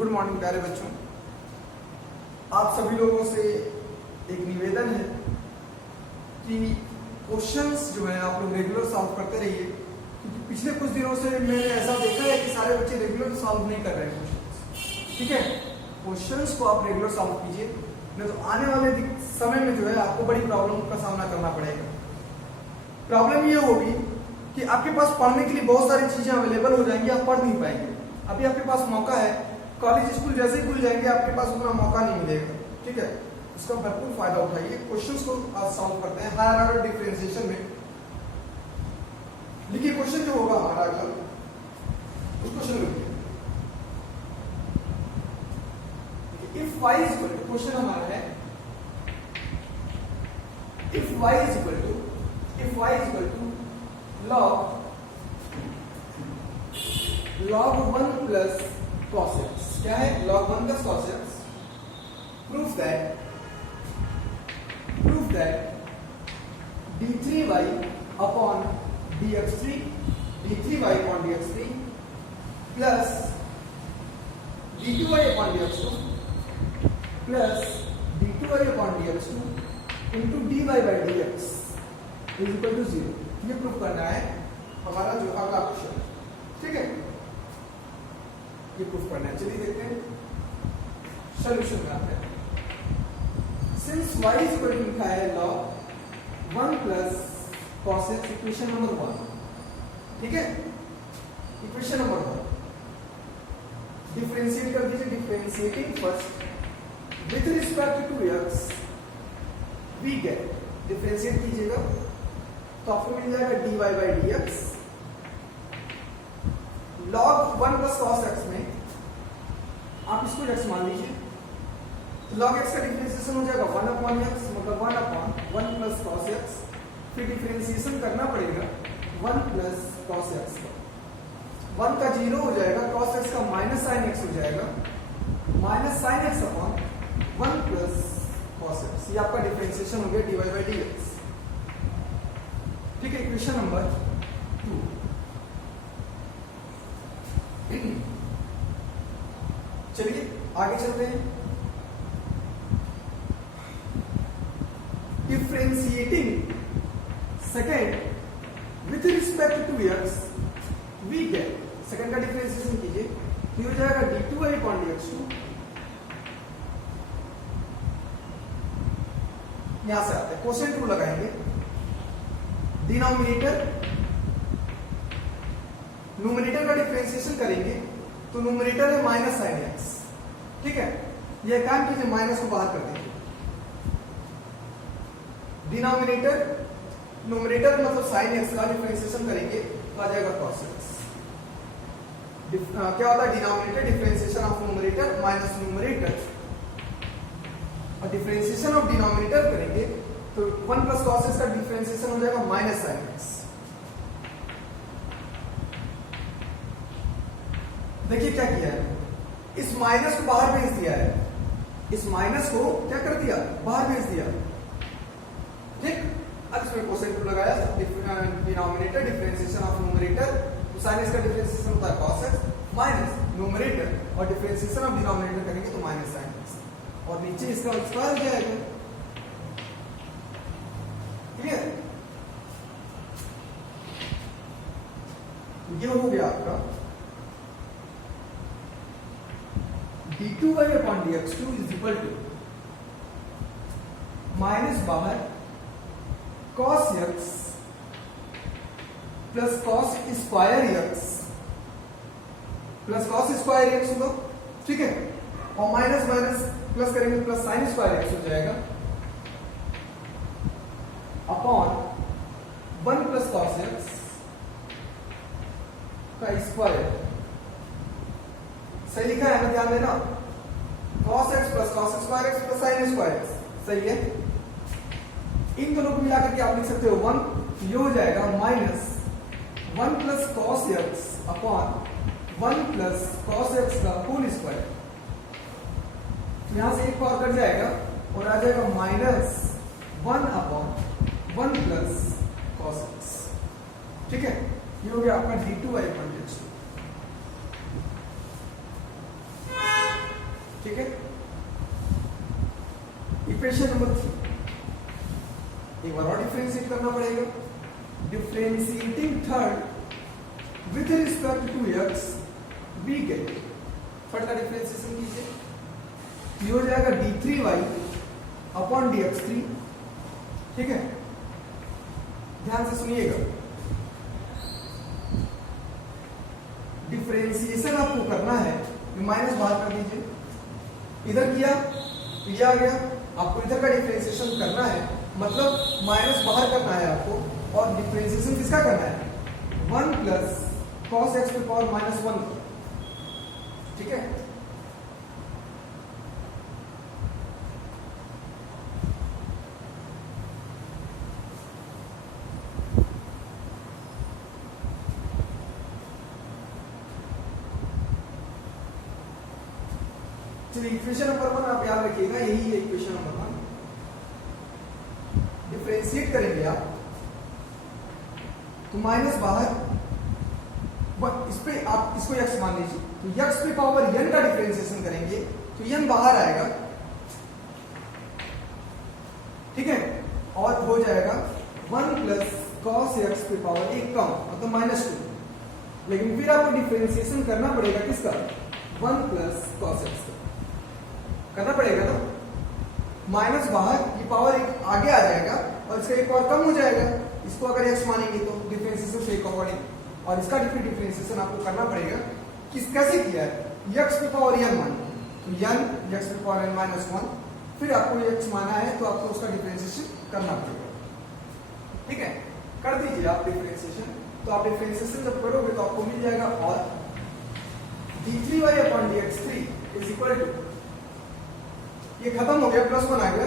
Good morning प्यारे बच्चों। आप सभी लोगों से एक निवेदन है कि क्वेश्चंस जो है आप लोग रेगुलर सॉल्व करते रहिए, क्योंकि पिछले कुछ दिनों से मैंने ऐसा देखा है कि सारे बच्चे रेगुलर सॉल्व नहीं कर रहे हैं क्वेश्चंस। ठीक है, क्वेश्चंस को आप रेगुलर सॉल्व कीजिए, नहीं तो आने वाले समय में जो है आपको बड़ी प्रॉब्लम का सामना करना पड़ेगा। प्रॉब्लम ये होगी कि आपके पास पढ़ने के लिए बहुत सारी चीजें अवेलेबल हो जाएंगी, आप पढ़ नहीं पाएंगे। अभी आपके पास मौका है, कॉलेज स्कूल जैसे ही खुल जाएंगे आपके पास उतना मौका नहीं मिलेगा। ठीक है, उसका भरपूर फायदा उठाइए। क्वेश्चंस को आज सॉल्व करते हैं हायर ऑर्डर डिफरेंशिएशन में। देखिए क्वेश्चन जो होगा हमारा अगला, उस क्वेश्चन में if y is equal to, question हमारा है if y is equal to log 1 plus cos x। क्या है log 1 plus cos x? Proof that d3y upon dx3 plus d2y upon dx2 plus d2y upon dx2 into dy by dx is equal to 0। ये proof करना है हमारा जो अगला question. ठीक है, ये प्रूफ करना है। चलिए देखते हैं सॉल्यूशन में आते हैं। Since y is equal to लिखा है log 1 plus cos x, equation number 1। ठीक है, इक्वेशन नंबर 1 डिफरेंशिएट कर दीजिए। Differentiating first with respect to x we get, differentiate कीजिएगा तो आपको मिल जाएगा dy by dx। log 1 plus cos x में आप इसको x मान लीजिए, तो log x का डिफरेंशिएशन हो जाएगा 1 अपॉन x, मतलब 1 अपॉन 1 प्लस cos x। फिर डिफरेंशिएशन करना पड़ेगा 1 प्लस cos x का, 1 का 0 हो जाएगा, cos x का माइनस साइन x हो जाएगा, minus sine x upon 1 plus cos x। ये आपका डिफरेंशिएशन हो गया dy बाई dx। ठीक है, इक्वेशन नंबर 2। चलिए आगे चलते हैं। Differentiating second with respect to x we get, second का डिफरेंशिएशन कीजिए तो हो जाएगा d2y अपॉन dx2। यहां से आते हैं क्वोशिएंट रूल लगाएंगे। डिनोमिनेटर न्यूमरेटर का डिफरेंशिएशन करेंगे तो न्यूमरेटर है माइनस साइन x। ठीक है, यह काम कीजिए, माइनस को बाहर कर दीजिए। डिनोमिनेटर न्यूमरेटर मतलब साइन x का डिफरेंशिएशन करेंगे तो आ जाएगा cos x। क्या होता है denominator differentiation of numerator minus numerator, और डिफरेंशिएशन ऑफ डिनोमिनेटर करेंगे तो 1 प्लस cos x का डिफरेंशिएशन हो जाएगा माइनस साइन x। देखिए क्या किया है, इस माइनस को बाहर भेज दिया है, इस माइनस को क्या कर दिया, बाहर भेज दिया। ठीक, अब इसमें क्वोशिएंट रूल लगाया, डिनोमिनेटर डिफरेंशिएशन ऑफ न्यूमरेटर, तो साइन x का डिफरेंशिएशन होता है cos x माइनस न्यूमरेटर, और डिफरेंशिएशन ऑफ डिनोमिनेटर करेंगे तो माइनस साइन x, और नीचे इसका स्क्वायर हो जाएगा। क्लियर, ये हो गया आपका d2y upon dx2 is equal to minus बाहर cos x plus cos square x plus cos square x होगा। ठीक है, और माइनस माइनस प्लस करेंगे प्लस साइन स्क्वायर x हो जाएगा अपॉन 1 प्लस cos x का स्क्वायर। सही लिखा है ना, ध्यान देना, cos x plus cos square x plus sin square x। सही है, इन दोनों को मिलाकर के आप लिख सकते हो 1, ये हो जाएगा minus 1 plus cos x upon 1 plus cos x का होल स्क्वायर। यहां से एक पावर कट जाएगा और आ जाएगा minus 1 upon 1 plus cos x। ठीक है, ये हो गया आपका d2y upon dx2। Equation number 3 एक बार और डिफरेंशिएट करना पड़ेगा। Differentiating third with respect to x बी के थर्ड का डिफरेंशिएशन कीजिए। ये हो जाएगा d3y अपॉन dx3। ठीक है, ध्यान से सुनिएगा। डिफरेंशिएशन आपको करना है, माइनस बाहर कर दीजिए। इधर किया तो ये आ गया, आपको इधर का डिफरेंशिएशन करना है, मतलब माइनस बाहर करना है आपको। और डिफरेंशिएशन किसका करना है? 1 plus cos x to power -1। ठीक है, चलिए इक्वेशन नंबर 1 आप याद रखिएगा, यही है इक्वेशन नंबर 1। डिफरेंशिएट करेंगे आप तो माइनस बाहर, इस पे आप इसको x मान लीजिए, तो x पे पावर n का डिफरेंशिएशन करेंगे तो n बाहर आएगा। ठीक है, और हो जाएगा 1 प्लस कॉस एक्स पे पावर 1 कम, मतलब -2। लेकिन फिर आपको डिफरेंशिएशन करना पड़ेगा किसका? 1 प्लस कॉस एक्स करना पड़ेगा ना। माइनस बाहर, ये पावर एक आगे आ जाएगा और इसका एक और कम हो जाएगा। इसको अगर x मानेंगे तो डिफरेंशिएशन से एक अकॉर्डिंग, और इसका डिफरेंशिएशन आपको करना पड़ेगा। कैसे किया है? x पे पावर n मान, तो n x पे पावर n -1, फिर आपको x माना है तो आपको उसका डिफरेंशिएशन करना पड़ेगा। ठीक है, कर दीजिए आप डिफरेंशिएशन। तो आप डिफरेंशिएशन जब करोगे तो आपको मिल जाएगा, और d3y upon dx3 is equal to, ये खत्म हो गया, +1 आ गया।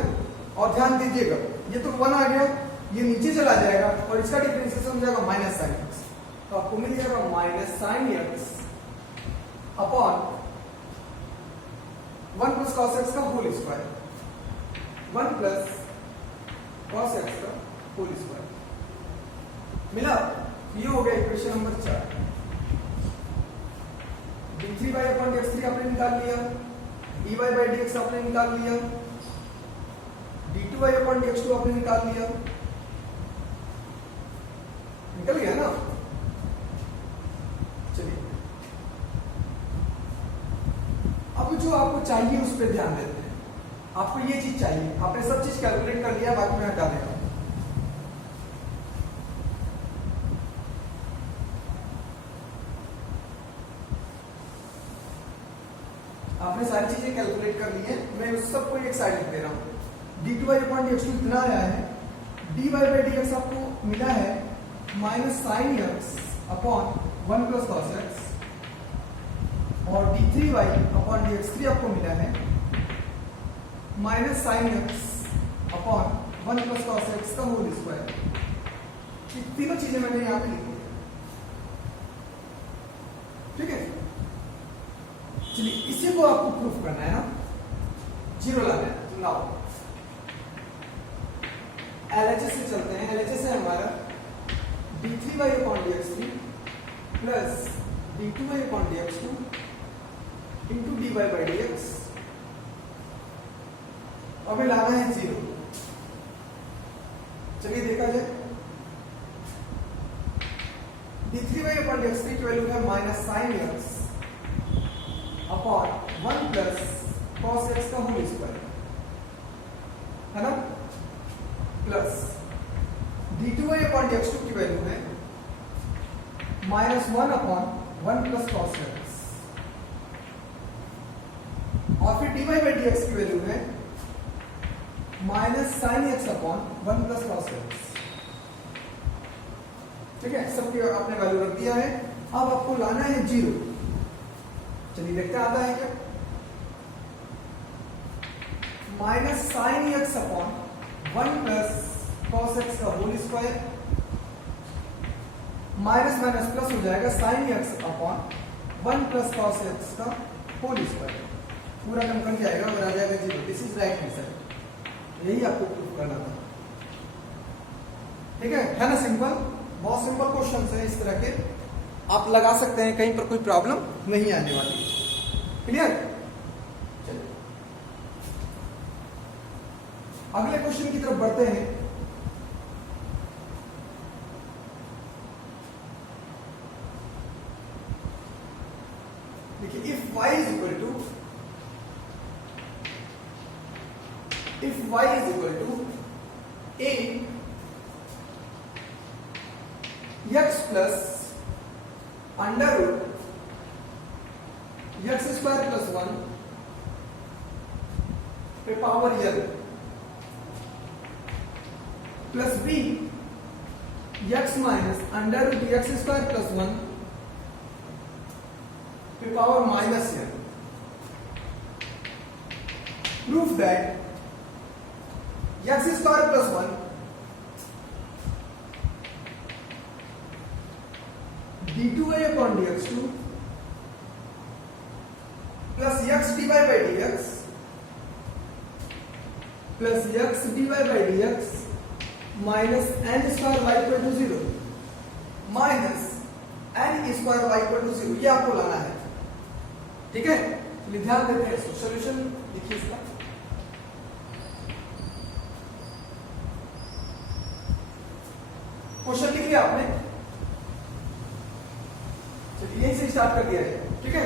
और ध्यान दीजिएगा, ये तो 1 आ गया, ये नीचे चला जाएगा और इसका डिफरेंशिएशन हो जाएगा -sin x। तो आपको मिल जाएगा -sin x upon 1 plus cos x का whole square, 1 plus cos x का होल स्क्वायर मिला। ये हो गया equation number 4। d3y upon dx3 आपने निकाल लिया, dy by dx आपने निकाल लिया, d2y अपॉन dx2 आपने निकाल लिया। निकल गया ना। चलिए अब जो आपको चाहिए उस पर ध्यान देते हैं। आपको ये चीज चाहिए, आपने सब चीज कैलकुलेट कर लिया, बाकी मैं हटा देगा। आपने सारी चीजें कैलकुलेट कर ली है, मैं उस सबको एक साइड लिख दे रहा हूं। d2y अपॉन dx2 इतना आया है, dy by dx आपको मिला है -sin x upon 1 plus cos x, और d3y अपॉन dx3 आपको मिला है -sin x upon 1 plus cos x का होल स्क्वायर। ये तीनों चीजें मैंने यहाँ पे लिखी है। ठीक है, चलिए इसी को आपको प्रूफ करना है ना, 0 लाना है। तो लाओ LHS से चलते हैं। LHS है हमारा d3y upon dx3 plus d2y upon dx2 into dy by dx। हमें लाना है 0। चलिए देखा जाए, d3y अपॉन dx3 की वैल्यू है -sin x upon 1 plus cos x का होल स्क्वायर, है ना, प्लस d2y अपॉन dx2 की वैल्यू है -1 अपॉन 1 प्लस cos x, और फिर dy by dx की वैल्यू है -sin x upon 1 plus cos x। ठीक है, सबकी आपने वैल्यू रख दिया है। अब आपको लाना है 0। चलिए देखते हैं आता है क्या। -sin x upon 1 plus cos x का whole square, minus minus plus हो जाएगा sin x upon 1 plus cos x का होल स्क्वायर। पूरा कम कर जाएगा और आ जाएगा 0। This is right answer. यही आपको प्रूफ करना था। ठीक है ना, सिंपल, बहुत सिंपल क्वेश्चन है। इस तरह के आप लगा सकते हैं, कहीं पर कोई प्रॉब्लम नहीं आने वाली। क्लियर? चलिए अगले क्वेश्चन की तरफ बढ़ते हैं। देखिए, if y is equal to a x plus under root x square plus 1 पे power n plus b x minus under root x square plus 1 पे power minus n, proof that x square plus 1 d2a upon dx2 plus x dy by dx plus x dy by dx minus n square y equal to 0 minus n square y equal to 0, ये आपको लाना है। ठीक है, चलिए ध्यान देते हैं। सॉल्यूशन लिखिए इसका। क्वेश्चन लिख लिया आपने, चलिए यहीं से स्टार्ट कर दिया है। ठीक है,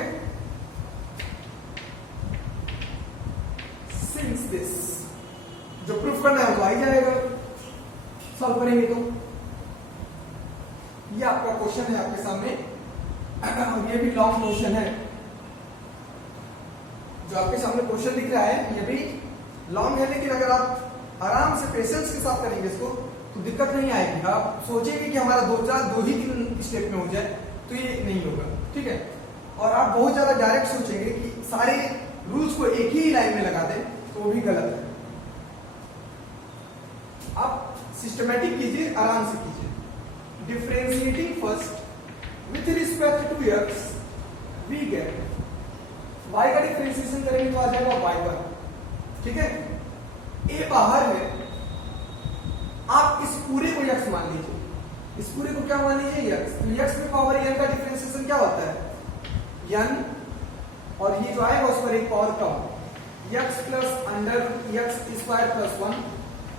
सिंस दिस जो प्रूफ करना है वो आ ही जाएगा, सॉल्व करेंगे तो। ये आपका क्वेश्चन है आपके सामने, और ये भी लॉन्ग क्वेश्चन है। जो आपके सामने क्वेश्चन दिख रहा है ये भी लॉन्ग है, लेकिन अगर आप आराम से पेशेंस के साथ करेंगे इसको तो दिक्कत नहीं आएगी। आप सोचेंगे कि हमारा दो ही तीन स्टेप में हो जाए, तो ये नहीं होगा। ठीक है, और आप बहुत ज्यादा डायरेक्ट सोचेंगे कि सारे रूल्स को एक ही लाइन में लगा दें, तो वो भी गलत है। आप सिस्टमैटिक कीजिए, आराम से कीजिए। Differentiating first with respect to x we get y का डिफरेंशिएशन करेंगे तो आ जाएगा y1। ठीक है, a बाहर है, आप इस पूरे को x मान लीजिए। इस पूरे को क्या मान लीजिए? x। तो x में पावर n का डिफरेंशिएशन क्या होता है? n, और ये जो आएगा उस पर एक पावर कम, x plus under x square plus 1,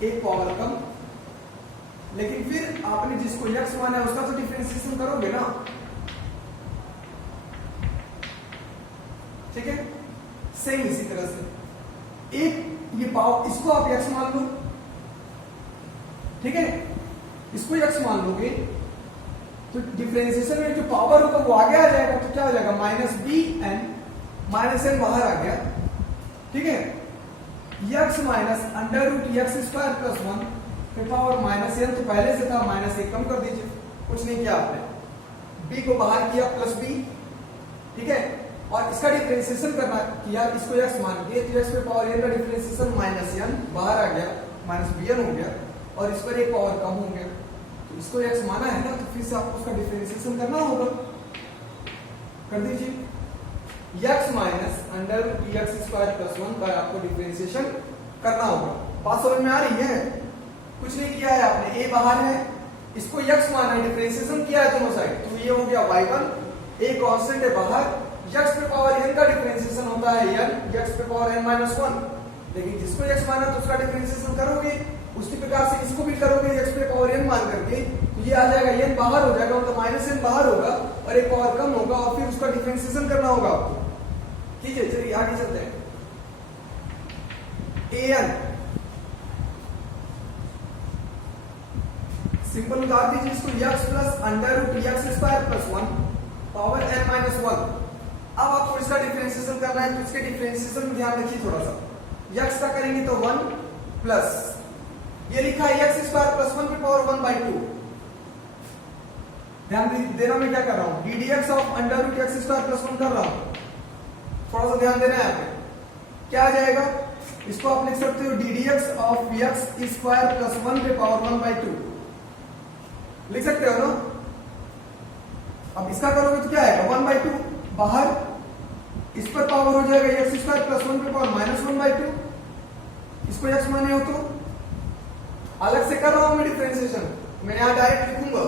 एक पावर कम। लेकिन फिर आपने जिसको x माना है उसका तो डिफरेंशिएशन करोगे ना। ठीक है, सेम इसी तरह से एक ये पावर, इसको आप x मान लो। ठीक है, इसको x मान लोगे तो डिफरेंशिएशन में जो पावर होगा वो आगे आ जाएगा, तो क्या हो जाएगा? Minus b n, minus n बाहर आ गया। ठीक है, x minus under root x square plus 1 फिर पावर माइनस एन, तो पहले से था, माइनस एक कम कर दीजिए। कुछ नहीं किया आपने, b को बाहर किया प्लस b। ठीक है, और इसका डिफरेंशिएशन करना किया, इसको x मान के, तो x पे पावर n का डिफरेंशिएशन माइनस n बाहर आ गया, माइनस bn हो गया, और इस पर एक पावर कम हो गया। तो इसको x माना है ना, तो फिर से आपको उसका डिफरेंशिएशन करना होगा। कर दीजिए, x minus under x square plus 1 पर आपको डिफरेंशिएशन करना होगा। बात समझ में आ रही है? कुछ नहीं किया है आपने, a बाहर है, इसको x माना है, डिफरेंशिएशन किया है दोनों साइड, तो ये हो गया y1। a कांस्टेंट है बाहर, x पे पावर n का डिफरेंशिएशन होता है n, x पे पावर n माइनस 1। लेकिन जिसको x माना तो उसका डिफरेंशिएशन करोगे, उसी प्रकार से इसको भी करोगे x पे पावर n मान करके, तो ये आ जाएगा n बाहर हो जाएगा, मतलब माइनस n बाहर होगा और एक पावर कम होगा, और फिर उसका डिफरेंशिएशन करना होगा आपको। ठीक है, चलिए आगे चलते हैं। an सिंपल उतार दीजिए इसको, x plus under root x square plus 1 power n minus 1। अब आपको इसका डिफरेंशिएशन करना है, तो इसके डिफरेंशिएशन में ध्यान रखिए थोड़ा सा। x का करेंगे तो 1 प्लस, ये लिखा है एक्स स्क्वायर प्लस 1 पे पावर 1/2। ध्यान देना, मैं क्या कर रहा हूं? D d x of under root x square plus 1 कर रहा हूं। थोड़ा सा ध्यान देना है यहाँ पे। क्या आ जाएगा? इसको आप लिख सकते हो D d x of x square plus 1 पे पावर 1/2 लिख सकते हो ना। अब इसका करोगे तो क्या आएगा? 1/2 बाहर, इस पर पावर हो जाएगा एक्स स्क्वायर प्लस 1 पे पावर माइनस 1/2। इसको एक्स माने हो तो अलग से कर रहा हूं मैं डिफरेंशिएशन, मैं यहां डायरेक्ट लिखूंगा।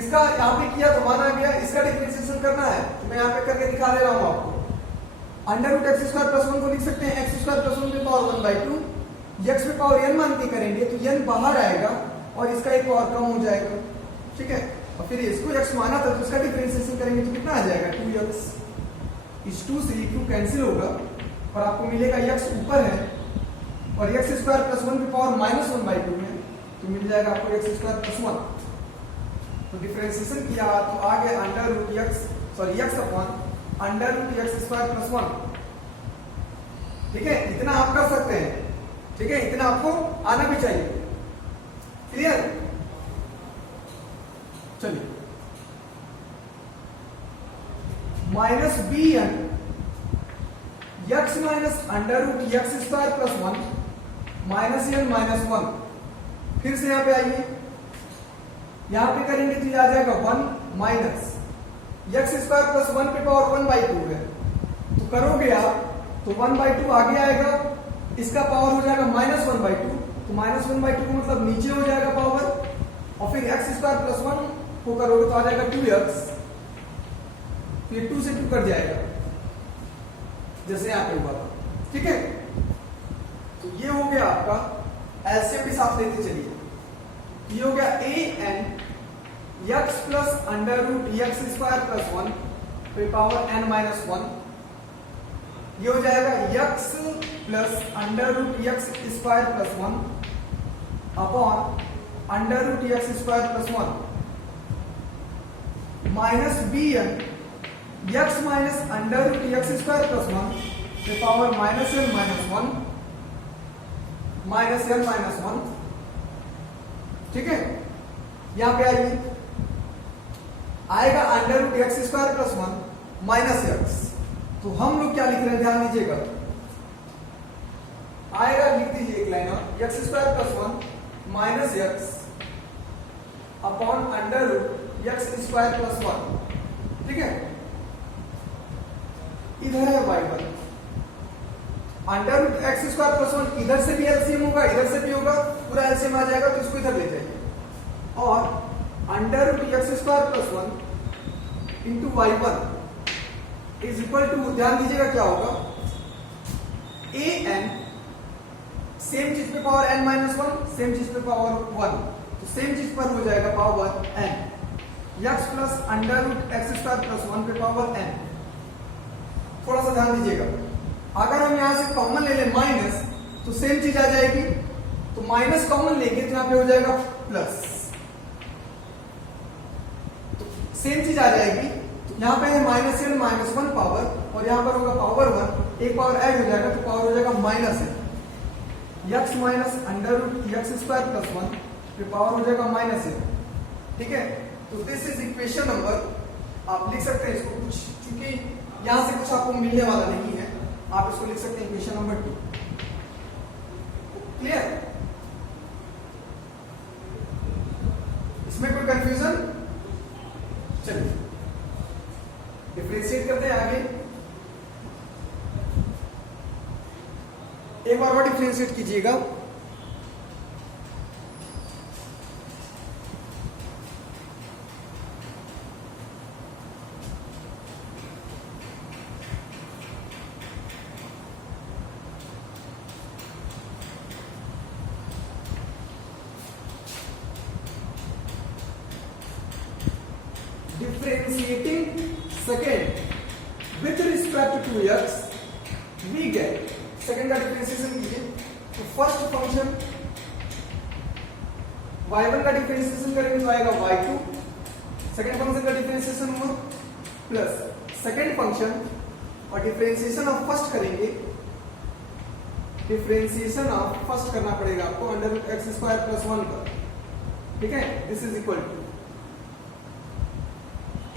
इसका यहां पे किया तो माना गया, इसका डिफरेंशिएशन करना है तो मैं यहां पे करके दिखा दे रहा हूं आपको। Under root x square plus 1 को लिख सकते हैं एक्स स्क्वायर प्लस 1 पे पावर 1/2 x पे पावर n मान के करेंगे तो n बाहर आएगा और इसका एक पावर कम हो जाएगा, ठीक है। और फिर इसको x माना था तो इसका डिफरेंशिएशन करेंगे तो कितना आ जाएगा 2x। इस 2 से 2 कैंसिल होगा और आपको मिलेगा x ऊपर है और x स्क्वायर प्लस 1 की पावर -1/2 है तो मिल जाएगा आपको x स्क्वायर प्लस 1। तो डिफरेंशिएशन किया तो आ गया x upon √x square plus 1, ठीक है। इतना आप कर सकते हैं, ठीक है, इतना आपको आना भी चाहिए। क्लियर? चलिए -bn x minus √x square plus 1 -n-1। फिर से यहां पे आइए, यहां पे करेंगे तो ये आ जाएगा 1 माइनस x स्क्वायर प्लस 1 पे पावर 1/2 है तो करोगे आप तो 1/2 आगे आएगा, इसका पावर हो जाएगा -1/2 तो -1/2 का मतलब नीचे हो जाएगा पावर और फिर x स्क्वायर प्लस 1 को करोगे तो आ जाएगा 2x, फिर 2 से 2 कट जाएगा जैसे यहां पे हुआ था, ठीक है। तो ये हो गया आपका एलसीएम के साथ लेते चलिए, ये हो गया an x plus √x square plus 1 पे पावर n-1, ये हो जाएगा x plus √x square plus 1 upon √x square plus 1 minus bn x minus √x square plus 1 पे पावर -n-1 -n-1, ठीक है। यहां पे आएगा √x square plus 1 minus x, तो हम लोग क्या लिख रहे हैं ध्यान दीजिएगा, आएगा लिख दीजिए एक लाइन और x square plus 1 minus x upon √x square plus 1, ठीक है। इधर है y1 √x स्क्वायर प्लस 1, इधर से भी एलसीएम होगा इधर से भी होगा, पूरा एलसीएम आ जाएगा तो इसको इधर ले जाइए और √x square plus 1 into y1 is equal to, ध्यान दीजिएगा क्या होगा, an सेम चीज पे पावर n-1 सेम चीज पे पावर 1 तो सेम चीज पर हो जाएगा power n, x plus √x square plus 1 पे पावर n। थोड़ा सा ध्यान दीजिएगा, अगर हम यहां से कॉमन ले लें माइनस तो सेम चीज आ जाएगी, तो माइनस कॉमन लेंगे तो यहां पे हो जाएगा प्लस, तो सेम चीज आ जाएगी। तो यहां पे है -n-1 पावर और यहां पर होगा पावर 1, एक पावर ऐड हो जाएगा तो पावर हो जाएगा -n, x minus √x square plus 1 फिर पावर हो जाएगा -n, ठीक है। तो दिस इज इक्वेशन नंबर, आप लिख सकते हैं इसको कुछ, क्योंकि यहां से कुछ आपको मिलने वाला नहीं है, आप इसको लिख सकते हैं इक्वेशन नंबर 2। क्लियर? इसमें कोई कंफ्यूजन? चलिए डिफरेंशिएट करते हैं आगे, एक बार और डिफरेंशिएट कीजिएगा। Differentiating second with respect to x we get, second का डिफरेंशिएशन कीजिए तो फर्स्ट फंक्शन y1 का डिफरेंशिएशन करेंगे तो आएगा y2, सेकंड फंक्शन का डिफरेंशिएशन हुआ प्लस सेकंड फंक्शन और डिफरेंशिएशन ऑफ फर्स्ट करेंगे, डिफरेंशिएशन ऑफ फर्स्ट करना पड़ेगा आपको √x स्क्वायर प्लस 1 का, ठीक है। This is equal to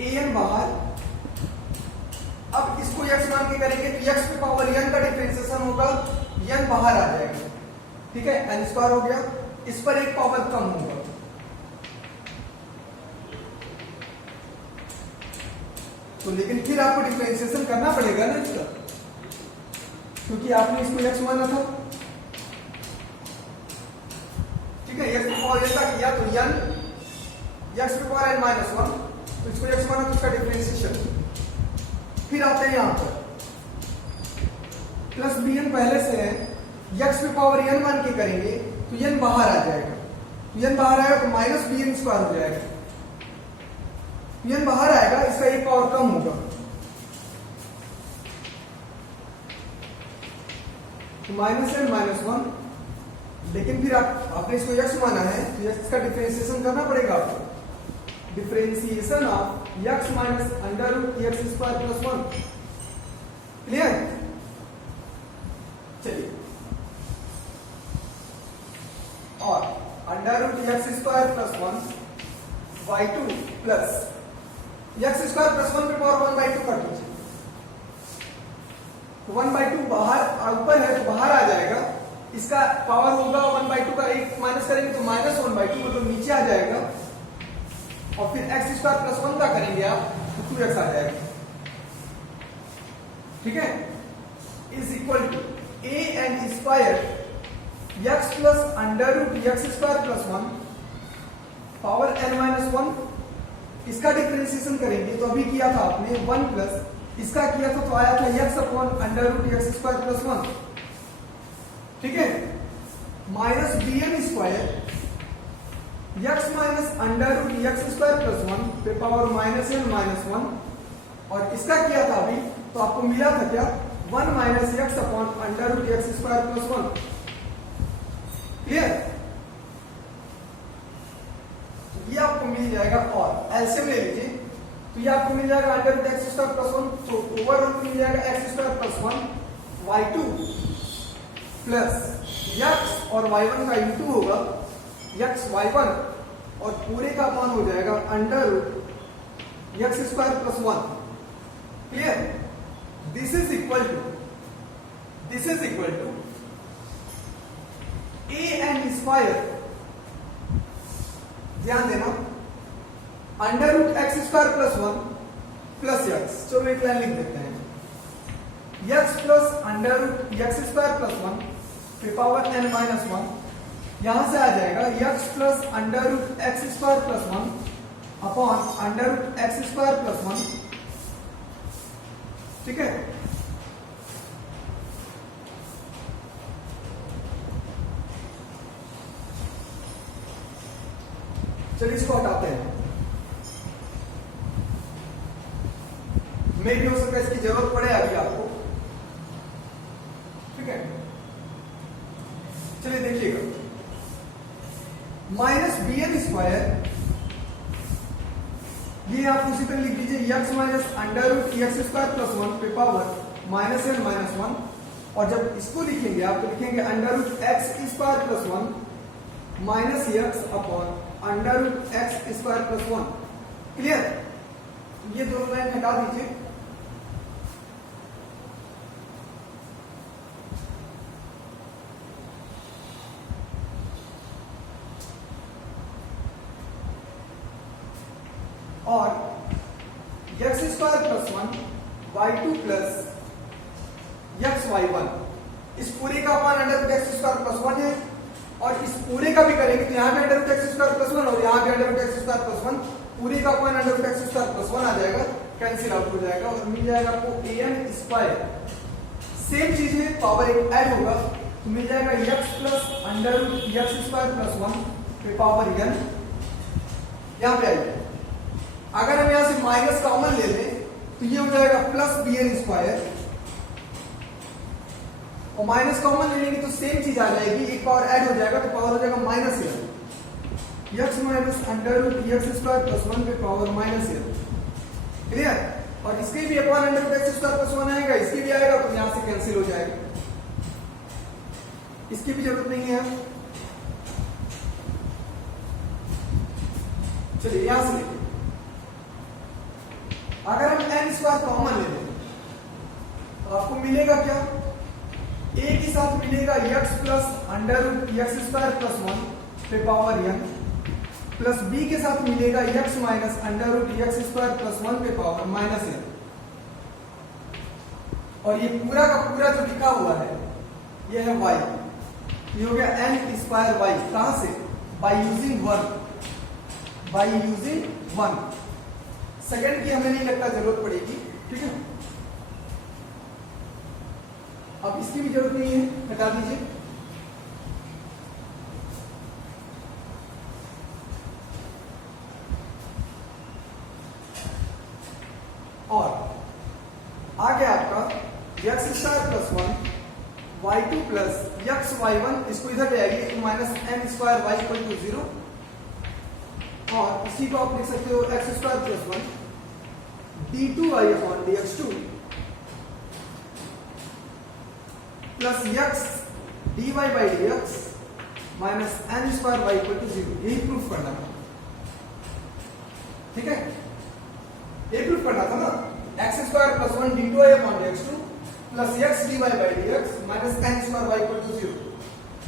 an बाहर, अब इसको x मान के करेंगे तो x पे पावर n का डिफरेंशिएशन होगा, n बाहर आ जाएगा, ठीक है, n स्क्वायर हो गया, इस पर एक पावर कम होगा, तो लेकिन फिर आपको डिफरेंशिएशन करना पड़ेगा ना इसका, क्योंकि आपने इसको x माना था, ठीक है। x पे पावर n का किया तो n, x पे पावर n-1 तो इसको x माना तो इसका डिफरेंशिएशन, फिर आते हैं यहां पर प्लस bn पहले से है यक्स पे पावर n मान के करेंगे तो n बाहर आ जाएगा, तो n बाहर आएगा तो माइनस बी एन स्क्वायर हो जाएगा, n बाहर आएगा, इसका एक पावर कम होगा, तो माइनस एन माइनस वन। लेकिन फिर आपने इसको यक्स माना है तो यक्स का डिफरेंशिएशन करना पड़ेगा आपको, differentiation of x minus under root x square plus one. Clear? चलिए, और under root x square plus one by two plus x square plus one पे पावर वन बाई टू कर दीजिए, वन बाई टू बाहर ऊपर है तो बाहर आ जाएगा, इसका पावर होगा वन बाई टू का, एक माइनस करेंगे तो माइनस वन बाई टू मतलब नीचे आ जाएगा, और फिर एक्स स्क्वायर प्लस वन का करेंगे आप तो टू एक्स आ जाएगा। ठीक है, is equal to a n square x plus under root x square plus one power n minus one. इसका डिफरेंशिएशन करेंगे तो अभी किया था आपने वन प्लस इसका किया था तो आया था x upon under root x square plus one. ठीक है, minus b n square x minus under root x square plus one पे power minus n minus one, और इसका किया था अभी तो आपको मिला था क्या, one minus x upon under root x square plus one. Clear? ये आपको मिल जाएगा, और एलसीएम ले लीजिए तो ये आपको मिल जाएगा under root x square plus one, तो ओवरऑल मिल जाएगा x square plus one y two plus x और वाई वन का इंटू होगा एक्स वाई वन, और पूरे का मान हो जाएगा under root x square plus one. Clear? This is equal to a n square, ध्यान देना, under root x square plus one plus x, चलो एक लाइन लिख देते हैं, x plus under root x square plus one पे power n minus one, यहां से आ जाएगा x plus under root x square plus one upon under root x square plus one. ठीक है, चलिए इसको हटाते हैं, मे भी हो सकता है इसकी जरूरत पड़े अभी आपको। ठीक है, चलिए देखिएगा, माइनस बी एन स्क्वायर, ये आप उसी तरह लिख लीजिए x minus under root x square plus one पे power minus n minus one, और जब इसको लिखेंगे आप तो लिखेंगे under root x square plus one minus x upon under root x square plus one. Clear? ये दोनों लाइन हटा दीजिए, और x square plus one y two plus x y one, इस पूरे का मान under root x square plus one है, और इस पूरे का भी करेंगे तो यहाँ पे under root x square plus one और यहाँ पे under root x square plus one, पूरे का मान under root x square plus one आ जाएगा, कैंसिल आउट हो जाएगा, और मिल जाएगा आपको ए एन स्क्वायर। सेम चीज है, पावर एक ऐड होगा तो मिल जाएगा x plus under root x square plus one पे पावर एन। यहाँ पे आइए, अगर हम यहां से माइनस कॉमन ले लें तो ये हो जाएगा प्लस बी एन स्क्वायर, और माइनस कॉमन ले लेंगे तो सेम चीज आ जाएगी, एक पावर ऐड हो जाएगा तो पावर हो जाएगा minus n, x minus under root x square plus one पे पावर माइनस एन। क्लियर? और इसके भी upon under root x square plus one आएगा, इसके भी आएगा तो यहां से कैंसिल हो जाएगा, इसकी भी जरूरत नहीं है। चलिए यहां से देखिए, अगर हम एन स्क्वायर कॉमन ले लें तो आपको मिलेगा क्या, ए के साथ मिलेगा x plus under root x square plus one पे पावर एन, प्लस बी के साथ मिलेगा x minus under root x square plus one पे पावर माइनस एन, और ये पूरा का पूरा जो लिखा हुआ है ये है वाई, ये हो गया एन स्क्वायर वाई। कहां से? By using one, by using one. Second की हमें नहीं लगता जरूरत पड़ेगी। ठीक है, अब इसकी भी जरूरत नहीं है, हटा दीजिए। आ गया आपका x square plus 1 y2 plus x y1, इसको इधर ले आएगी तो minus n square y equal to 0, और इसी को आप लिख सकते हो x square plus 1 d2y upon dx2 plus x dy by dx minus n square y equal to 0। यही प्रूफ करना था, ठीक है, ये प्रूफ करना था ना, x square plus 1 d2y upon dx2 plus x dy by dx minus n square y equal to 0।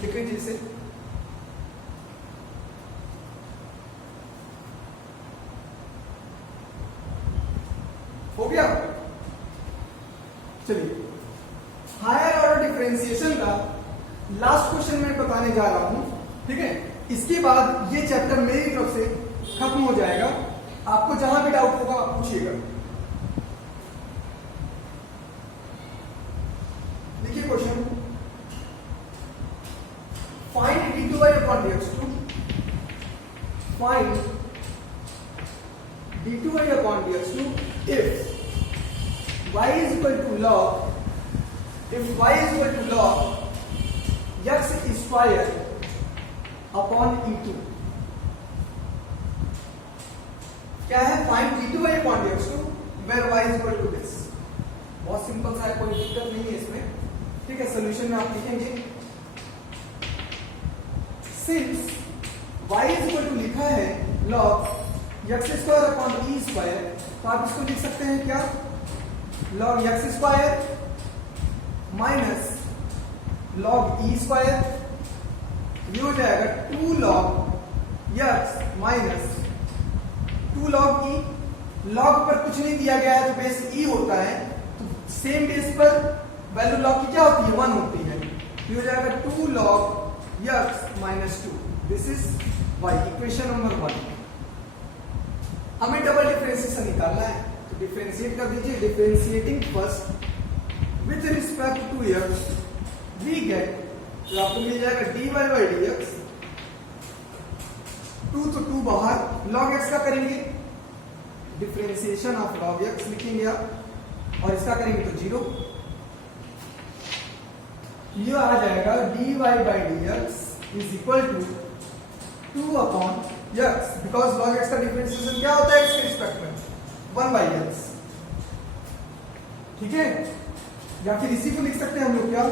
लिख लीजिए इसे। हो गया। चलिए हायर ऑर्डर डिफरेंशिएशन का लास्ट क्वेश्चन मैं बताने जा रहा हूं, ठीक है। इसके बाद ये चैप्टर मेरी तरफ से खत्म हो जाएगा। आपको जहां भी डाउट होगा आप पूछिएगा। देखिए question, find d2y upon dx2, find d2y upon dx2 if y is equal to log, if y is equal to log x square upon e2। क्या है? Find d2y upon dx2 where y is equal to this। बहुत simple सा है, कोई दिक्कत नहीं है इसमें, ठीक है। सोल्यूशन में आप लिखेंगे since y is equal to लिखा है log x square upon e square, तो आप इसको लिख सकते हैं क्या, log x square minus log e square, ये हो जाएगा 2 log x minus 2 log e. Log पर कुछ नहीं दिया गया है तो बेस ई होता है, तो सेम बेस पर वैल्यू लॉग की क्या होती है, 1 होती है। ये हो जाएगा 2 log x minus 2। This is y, equation number 1। हमें डबल डिफरेंशिएशन निकालना है, तो डिफरेंशिएट कर दीजिए। Differentiating first with respect to x we get, तो आपको मिल जाएगा dy बाई dx, 2 तो 2 बाहर, log x का करेंगे डिफरेंशिएशन ऑफ log x लिखेंगे आप, और इसका करेंगे तो 0। ये आ जाएगा dy by dx is equal to 2 upon x, because log x का डिफरेंशिएशन क्या होता है x के रिस्पेक्ट में, 1 बाई x, ठीक है। या फिर इसी को लिख सकते हैं हम लोग क्या,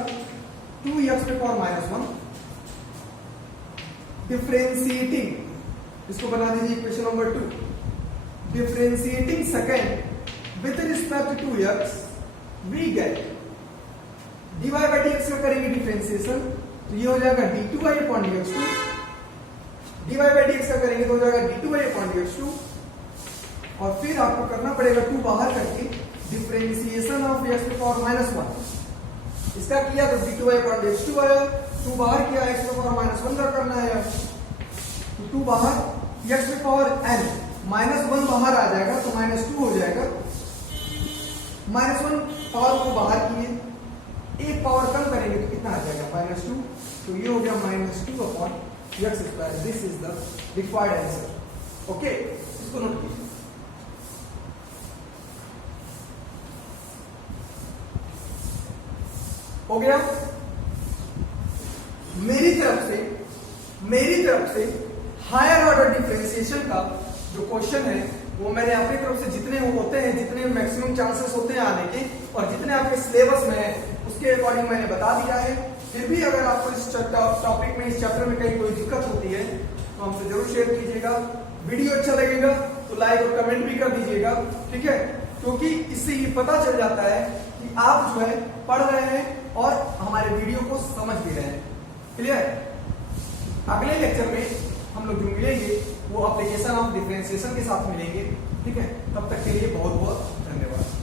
2x पे पावर माइनस 1 डिफरेंशिएटिंग, इसको बना दीजिए equation number 2। Differentiating second with respect to x we get dy by dx का करेंगे डिफरेंशिएशन, तो ये हो जाएगा d2y upon dx2, dy by dx का करेंगे तो हो जाएगा d2y अपॉन dx2, और फिर आपको करना पड़ेगा 2 बाहर करके डिफरेंशिएशन ऑफ x पे पावर माइनस 1। इसका किया तो d2y अपॉन dx2 आया, 2 बाहर किया x पे पावर माइनस 1 का करना है, तो 2 बाहर x पे पावर n माइनस 1 बाहर आ जाएगा तो माइनस 2 हो जाएगा। माइनस 1 पावर को बाहर किए, एक पावर कम करेंगे तो कितना आ जाएगा, माइनस 2, तो ये हो गया minus 2 upon x square. This is the required answer. Okay, इसको नोट कीजिए। हो गया। मेरी तरफ से हायर ऑर्डर डिफरेंशिएशन का जो क्वेश्चन है वो मैंने अपनी तरफ से जितने होते हैं, जितने मैक्सिमम चांसेस होते हैं आने के, और जितने आपके सिलेबस में है उसके अकॉर्डिंग मैंने बता दिया है। फिर भी अगर आपको इस टॉपिक में, इस चैप्टर में कहीं कोई दिक्कत होती है तो हमसे जरूर शेयर कीजिएगा। वीडियो अच्छा लगेगा तो लाइक और कमेंट भी कर दीजिएगा, ठीक है, क्योंकि इससे ये पता चल जाता है कि आप जो है पढ़ रहे हैं और हमारे वीडियो को समझ भी रहे हैं। क्लियर? अगले लेक्चर में हम लोग जो मिलेंगे वो एप्लीकेशन ऑफ डिफरेंशिएशन के साथ मिलेंगे, ठीक है। तब तक के लिए बहुत बहुत धन्यवाद।